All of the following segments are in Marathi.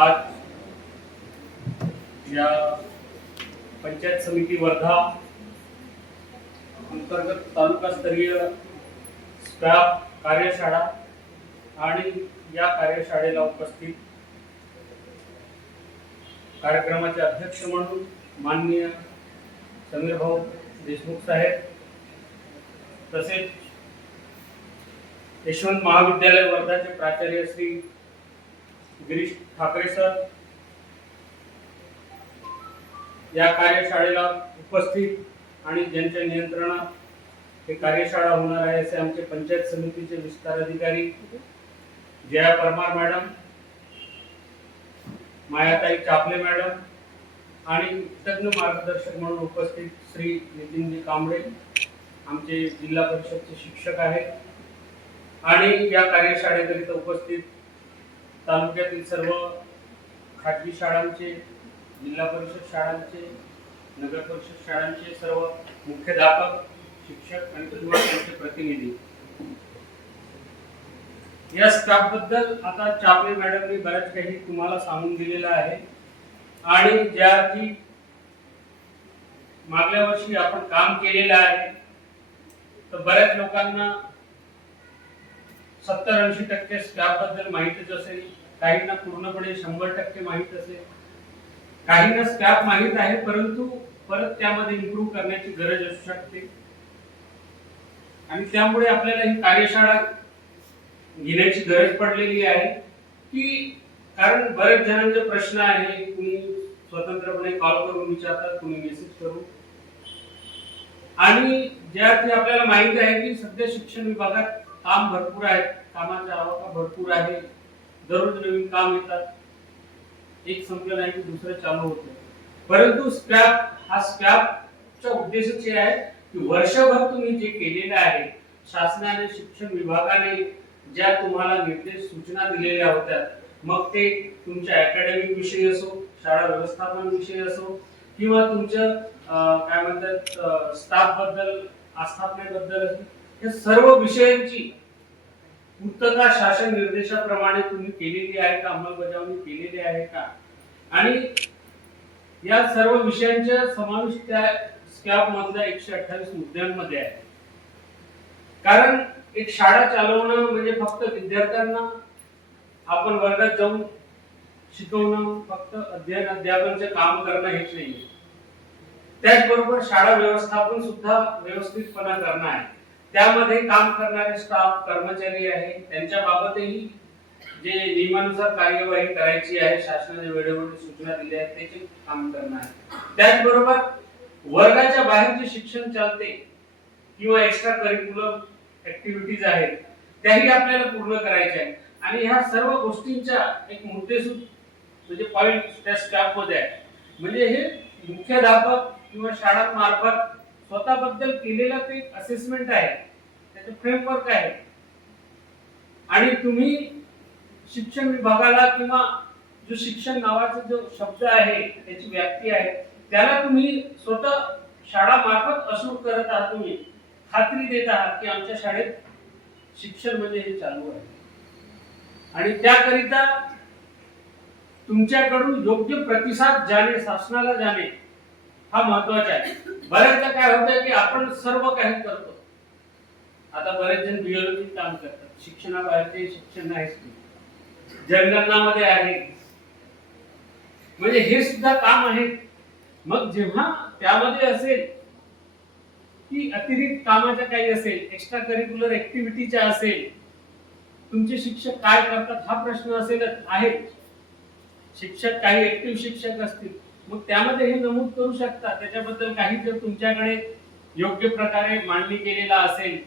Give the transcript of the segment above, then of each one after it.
आज या पंचायत समिती वर्धा अंतर्गत तालुकास्तरीय स्टाफ कार्यशाळा आणि या कार्यशाळेला उपस्थित कार्यक्रमाचे अध्यक्ष म्हणून माननीय समीर भाऊ देशमुख साहेब, तसेच यशवंत महाविद्यालय वर्धाचे प्राचार्य श्री गिरीश ठाकरे सर, या कार्यशाळेला उपस्थित आणि ज्यांच्या नियंत्रणात हे कार्यशाळा होणार आहे असे आमचे पंचायत समितीचे विस्तार अधिकारी जया परमार मॅडम, मायाताई चापले मॅडम आणि तज्ञ मार्गदर्शक म्हणून उपस्थित श्री नितीनजी कांबळे, आमचे जिल्हा परिषदचे शिक्षक आहेत. आणि या कार्यशाळेकरिता उपस्थित तालुक्यातील सर्व खाजगी शाळांचे, जिल्हा परिषद शाळांचे, नगर परिषद शाळांचे सर्व मुख्याध्यापक, शिक्षक आणि त्यांचे प्रतिनिधी. या स्टाफ बद्दल आता चापले मॅडमनी बरेच काही तुम्हाला सांगून दिलेलं आहे. आणि ज्याची मागल्या वर्षी आपण काम केलेलं आहे, तर बऱ्याच लोकांना 70-80% स्टाफ बद्दल माहितीच असेल, काहींना पूर्णपणे 100% माहित असेल, काहींना स्टाफ माहित आहे परंतु परत त्यामध्ये इम्प्रूव्ह करण्याची गरज असू शकते. आणि त्यामुळे आपल्याला ही कार्यशाळा घेण्याची गरज पडलेली आहे की कारण बरेच जणांचे प्रश्न आहे, कुणी स्वतंत्रपणे कॉल करून विचारतात, कुणी मेसेज करून. आणि ज्याची आपल्याला माहिती आहे की सध्या शिक्षण विभागात काम भरपूर आहे, कामाचा आवाका भरपूर आहे, दररोज नवीन काम येतात, एक संपलं नाही की दुसरं चालू होतं. परंतु स्टाफचा उद्देश हे आहे की वर्षभर तुम्ही जे केलेलं आहे, शासनाने शिक्षण विभागाने ज्या तुम्हाला निर्देश सूचना दिलेल्या होत्या, मग ते तुमच्या अकॅडमिक विषयी असो, शाळा व्यवस्थापन विषयी असो, किंवा तुमच्या काय म्हणतात स्टाफ बद्दल, आस्थापनेबद्दल असो, या सर्व विषयांची पूर्तता शासन निर्देशाप्रमाणे तुम्ही केलेली आहे का, अंमलबजावणी केलेली आहे का, आणि या सर्व विषयांचा समावेश त्या स्टाफ मधल्या 128 मुद्द्यांमध्ये आहे. कारण एक शाळा चालवणं म्हणजे फक्त विद्यार्थ्यांना आपण वर्गात जाऊन शिकवणं, फक्त अध्यापनाचे काम करणं हेच नाही. त्याचबरोबर शाळा व्यवस्थापन सुद्धा व्यवस्थितपणे करणं आहे. त्यामध्ये काम करणारे स्टाफ कर्मचारी आहे, त्यांच्या बाबतही जे नियमानुसार कार्यवाही करायची आहे, शासनाने वेळोवेळी सूचना दिल्या आहेत, त्याचे काम करणं आहे. त्याचबरोबर वर्गाच्या बाहेर जे शिक्षण चालते किंवा एक्स्ट्रा करिक्युलर ऍक्टिव्हिटीज आहेत त्याही आपल्याला पूर्ण करायच्या आहेत. आणि ह्या सर्व गोष्टींच्या एक मुद्देसूद म्हणजे पॉइंट त्या स्टाफ मध्ये आहे. म्हणजे हे मुख्याध्यापक किंवा शाळांमार्फत स्वतःबद्दल केलेलं ते असेसमेंट आहे, त्याचं फ्रेमवर्क आहे. आणि तुम्ही शिक्षण विभागाला किंवा जो शिक्षण नावाचा जो शब्द आहे, त्याची व्याप्ती आहे, त्याला तुम्ही स्वतः शाळा मार्फत असूर करत आहात, तुम्ही खात्री देत आहात की आमच्या शाळेत शिक्षण म्हणजे हे चालू आहे. आणि त्याकरिता तुमच्याकडून योग्य प्रतिसाद जाणे, शासनाला जाणे हा महत्वाचा आहे. बऱ्याचदा काय होतं की आपण सर्व काही करतो. आता बरेच जण बियोलॉजी काम करतात, शिक्षणाबाहेरचे शिक्षण आहे, जनगणनामध्ये आहे, म्हणजे हे सुद्धा काम आहे. मग जेव्हा त्यामध्ये असेल की अतिरिक्त कामाच्या काही असेल, एक्स्ट्रा करिक्युलर ऍक्टिव्हिटीच्या असेल, तुमचे शिक्षक काय करतात हा प्रश्न असेल आहे. शिक्षक काही ऍक्टिव्ह शिक्षक असतील, मग त्यामध्ये हे नमूद करू शकता. त्याच्याबद्दल काही जर तुमच्याकडे योग्य प्रकारे मांडणी केलेला असेल,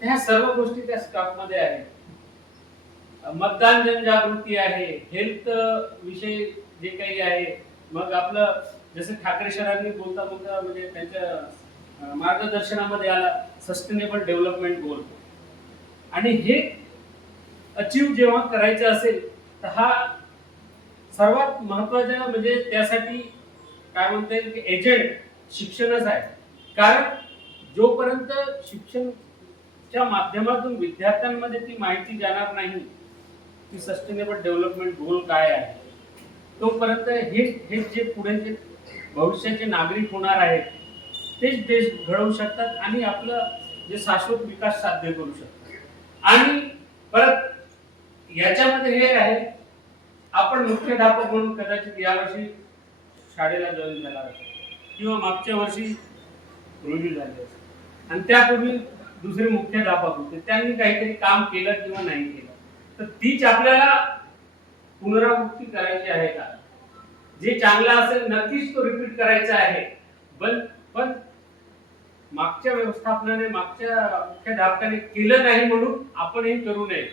त्या सर्व गोष्टी त्या स्टाफ मध्ये आहेत. मतदान जनजागृती आहे, हेल्थ विषय जे काही आहे, मग आपलं जसं ठाकरे सरांनी बोलता बोलता म्हणजे त्यांच्या मार्गदर्शनामध्ये आला सस्टेनेबल डेव्हलपमेंट गोल. आणि हे अचीव जेव्हा करायचं असेल तर हा सर्वात महत्वाचा म्हणजे त्यासाठी काय म्हणता येईल की एजंट शिक्षणच आहे. कारण जोपर्यंत शिक्षणच्या माध्यमातून विद्यार्थ्यांमध्ये ती माहिती जाणार नाही, की सस्टेनेबल डेव्हलपमेंट गोल काय आहे, तोपर्यंत हे जे पुढे जे भविष्याचे नागरिक होणार आहेत तेच देश घडवू शकतात आणि आपलं जे शाश्वत विकास साध्य करू शकतात. आणि परत याच्यामध्ये हे आहे, आपण मुख्याध्यापक म्हणून कदाचित यावर्षी शाळेला जॉईन झाला किंवा मागच्या वर्षी रुजू झाले असेल आणि त्यापूर्वी दुसरे मुख्याध्यापक होते, त्यांनी काहीतरी काम केलं किंवा नाही केलं, तर तीच आपल्याला पुनरावृत्ती करायची आहे का? जे चांगलं असेल नक्कीच तो रिपीट करायचा आहे, पण मागच्या व्यवस्थापनाने मागच्या मुख्याध्यापकाने केलं नाही म्हणून आपणही करू नये.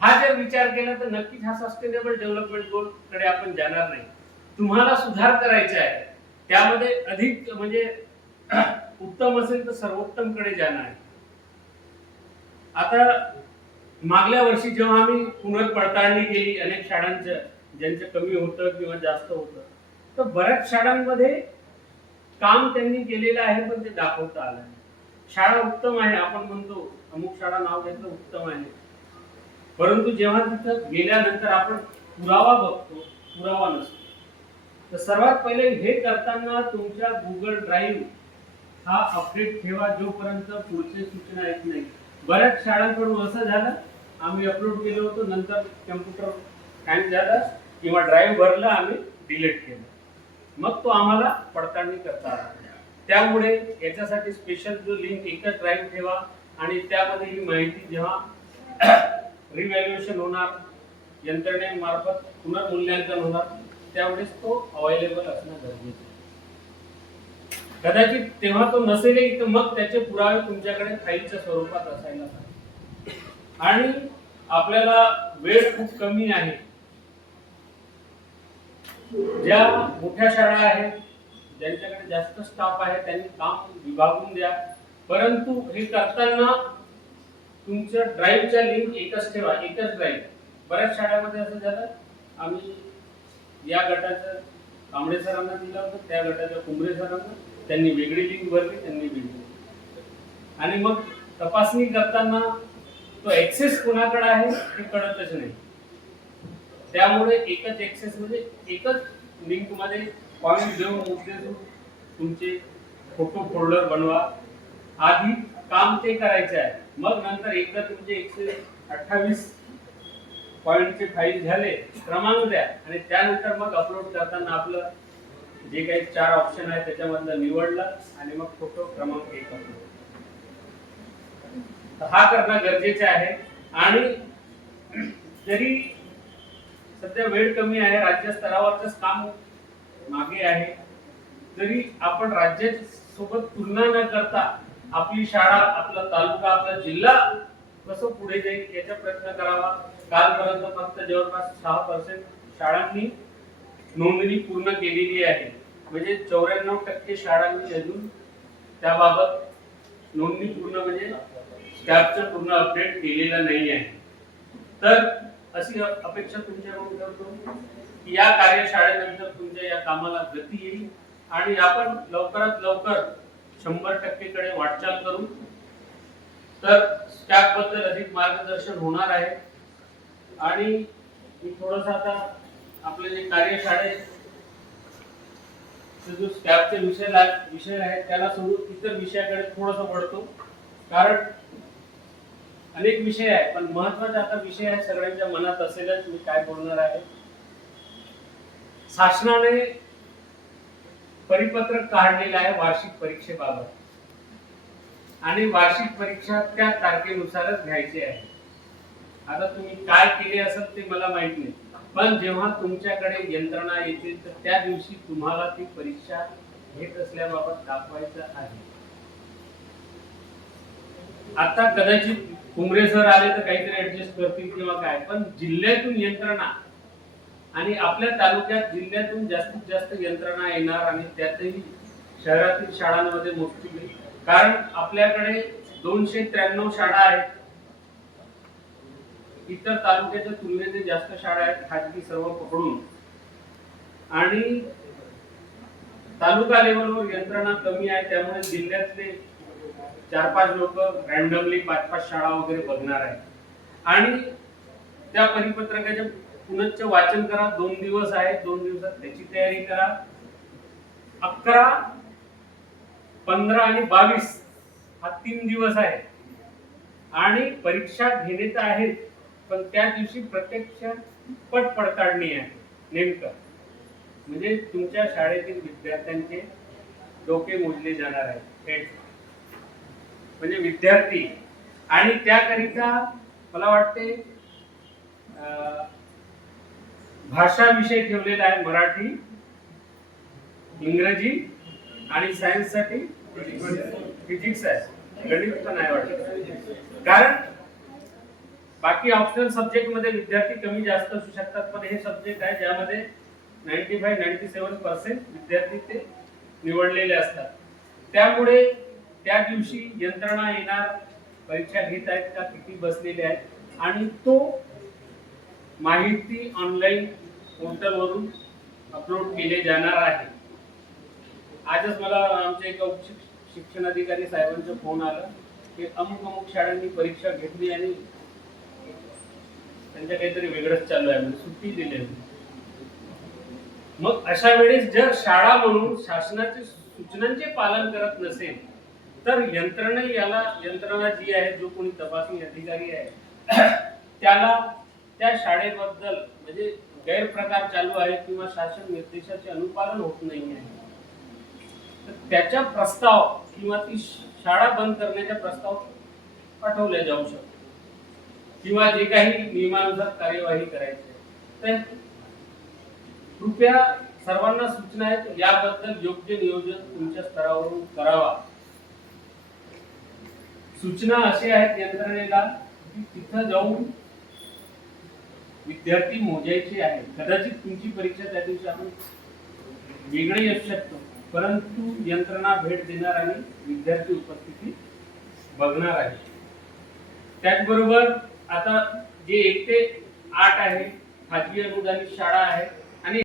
हा जर विचार केला तर नक्कीच हा सस्टेनेबल डेव्हलपमेंट गोल कडे आपण जाणार नाही. तुम्हाला सुधार करायचा आहे, त्यामध्ये अधिक म्हणजे उत्तम असेल तर सर्वोत्तम कडे जाणार आहे. आता मागल्या वर्षी जेव्हा आम्ही पुनर्पडताळणी केली अनेक शाळांचं, ज्यांचं कमी होतं किंवा जास्त होतं, तर बऱ्याच शाळांमध्ये काम त्यांनी केलेलं आहे पण ते दाखवता आलं नाही. शाळा उत्तम आहे आपण म्हणतो, अमुक शाळा नाव घेतलं उत्तम आहे, परंतु जेव्हा तिथं गेल्यानंतर आपण पुरावा बघतो, पुरावा नसतो. तर सर्वात पहिले हे करताना तुमच्या गुगल ड्राईव्ह हा अपडेट ठेवा जोपर्यंत पुढचे सूचना येत नाही. बऱ्याच शाळांकडून असं झालं, आम्ही अपलोड केलं होतं, नंतर कम्प्युटर हँग झाला किंवा ड्राईव्ह भरला, आम्ही डिलीट केलं, मग तो आम्हाला पडताळणी करता आला. त्यामुळे याच्यासाठी स्पेशल जो लिंक एकच ड्राईव्ह ठेवा आणि त्यामध्ये ही माहिती जेव्हा रिव्हॅल्युएशन होणार, यंत्रणेमार्फत पुनर्मूल्यांकन होणार, त्यावेळेस तो अवेलेबल असणं गरजेचं आहे. कदाचित तेव्हा तो नसेलही तर मग त्याचे पुरावे तुमच्याकडे फाईलच्या स्वरूपात असायला पाहिजे. आणि आपल्याला वेळ खूप कमी आहे. ज्या मोठ्या शाळा आहेत, ज्यांच्याकडे जास्त स्टाफ आहे, त्यांनी काम विभागून द्या, परंतु हे करताना तुमच्या ड्राईव्हच्या लिंक एकच ठेवा, एकच ड्राईव्ह. बऱ्याच शाळांमध्ये असं झालं, आम्ही या गटाचं कांबळे सरांना दिलं होतं, त्या गटाच्या कुंभरे सरांना, त्यांनी वेगळी लिंक भरली, त्यांनी वेगळी, आणि मग तपासणी करताना तो ऍक्सेस कोणाकडे आहे हे कळतच नाही. त्यामुळे एकच ऍक्सेस म्हणजे एकच लिंक मध्ये पॉइंट देऊन मुद्दे देऊन तुमचे फोटो फोल्डर बनवा. आधी काम ते करायचे आहे, मग नंतर एकदा तुमचे 128 पॉइंटचे फाईल झाले, क्रमांक द्या आणि त्यानंतर मग अपलोड करताना आपलं जे काही 4 ऑप्शन आहे त्याच्यामधलं निवडलं आणि मग फोटो क्रमांक 1 अपलोड. हा करणं गरजेचं आहे. आणि जरी सध्या वेळ कमी आहे, राज्य स्तरावरच काम मागे आहे, तरी आपण राज्य सोबत तुलना न करता आपली शाळा, आपला तालुका, आपला जिल्हा कसं पुढे जाईल याचा प्रयत्न करावा. कालपर्यंत फक्त जवळपास 6% शाळांनी नोंदणी पूर्ण केलेली आहे, म्हणजे 94% शाळांनी अजून त्याबाबत नोंदणी पूर्ण म्हणजे स्टॅफचं पूर्ण अपडेट केलेलं नाही आहे. तर अशी अपेक्षा तुमच्याकडून करतो की या कार्यशाळेनंतर तुमच्या या कामाला गती येईल आणि आपण लवकरात लवकर 100% कडे वाटचाल करू. तर स्टॅफ बद्दल अधिक मार्गदर्शन होणार आहे. आणि मी थोडंसं आता आपले जे कार्यशाळेत जो स्टॅफचे विषय आहेत त्याला सोडून इतर विषयाकडे थोडंसं वळतो, कारण अनेक विषय आहे, पण महत्वाचा आता विषय आहे, सगळ्यांच्या मनात असेलच मी काय बोलणार आहे. शासनाने परिपत्रक काढलेलं आहे वार्षिक परीक्षेबाबत, आणि वार्षिक परीक्षा त्या तारखेनुसारच घ्यायची आहे. आता तुम्ही काय केले असेल ते मला माहित नाही, पण जेव्हा तुमच्याकडे यंत्रणा येतील तर त्या दिवशी तुम्हाला ती परीक्षा घेत असल्याबाबत दाखवायचं आहे. आता कदाचित कुंभरे सर आले तर काहीतरी ऍडजस्ट करतील किंवा काय, पण जिल्ह्यातून यंत्रणा आणि आपल्या तालुक्यात जिल्ह्यातून जास्तीत जास्त यंत्रणा येणार, आणि त्यातही शहरातील शाळांमध्ये मोठी, कारण आपल्याकडे 293 शाळा आहेत. इतर तालुक्याच्या तुलनेने जास्त शाळा आहेत, खाजगी सर्व पकडून, आणि तालुका लेवलवर यंत्रणा कमी आहे. त्यामुळे जिल्ह्यातले 4-5 लोक रॅन्डमली 5-5 शाळा वगैरे बघणार आहेत. आणि त्या परिपत्रकाचे पुनश्च वाचन करा. 2 दिवस आहेत, 2 दिवसात त्याची तयारी करा. 11, 15 आणि 22 हा 3 दिवस आहे आणि परीक्षा घेणे तर आहेत, पण त्या दिवशी प्रत्यक्ष पट पडताळणी आहे. नेमकं म्हणजे तुमच्या शाळेतील विद्यार्थ्यांचे डोके मोजले जाणार आहेत, म्हणजे विद्यार्थी. आणि त्याकरिता मला वाटते भाषा विषय ठेवलेला आहे, मराठी, इंग्रजी आणि सायन्स साठी फिजिक्स आहे, गणित पण आहे वाटतं. कारण बाकी ऑप्शनल सब्जेक्ट मध्ये विद्यार्थी कमी जास्त असू शकतात, पण हे सब्जेक्ट आहे ज्यामध्ये 95-97% विद्यार्थी ते निवडलेले असतात. त्यामुळे त्या दिवशी यंत्रणा येणार, परीक्षा घेत आहेत का, किती बसलेले आहेत, आणि तो माहिती ऑनलाईन पोर्टलवरून अपलोड केले जाणार आहे. आजच मला आमच्या एका शिक्षणाधिकारी साहेबांचा फोन आला की अमुक शाळांनी परीक्षा घेतली आणि त्यांच्या काहीतरी वेगळंच चालू आहे, म्हणजे सुट्टी दिली. मग अशा वेळेस जर शाळा म्हणून शासनाच्या सूचनांचे पालन करत नसेल तर यंत्रणा जी आहे, जो कोणी तपासणी अधिकारी आहे त्याला त्या शाळेबद्दल म्हणजे गैरप्रकार चालू आहे किंवा शासन निर्देशाचे अनुपालन होत नाही आहे, तर त्याच्या प्रस्ताव किंवा ती शाळा बंद करण्याचा प्रस्ताव पाठवला जाऊ शकतो किंवा जे काही नियमानुसार कार्यवाही करायची तर कृपया सर्वांना सूचना आहेत, याबद्दल योग्य नियोजन तुमच्या स्तरावरून करावा. सूचना असे आहेत यंत्रणेला की तिथं जाऊन विद्यार्थी मोजायचे आहे. कदाचित तुमची परीक्षा त्या दिवशी आपण वेगळी असू शकतो, परंतु यंत्रणा भेट देणार आणि विद्यार्थी उपस्थिती बघणार आहे. त्याचबरोबर आता जे 1 ते 8 आहे, खाजगी अनुदानित शाळा आहे,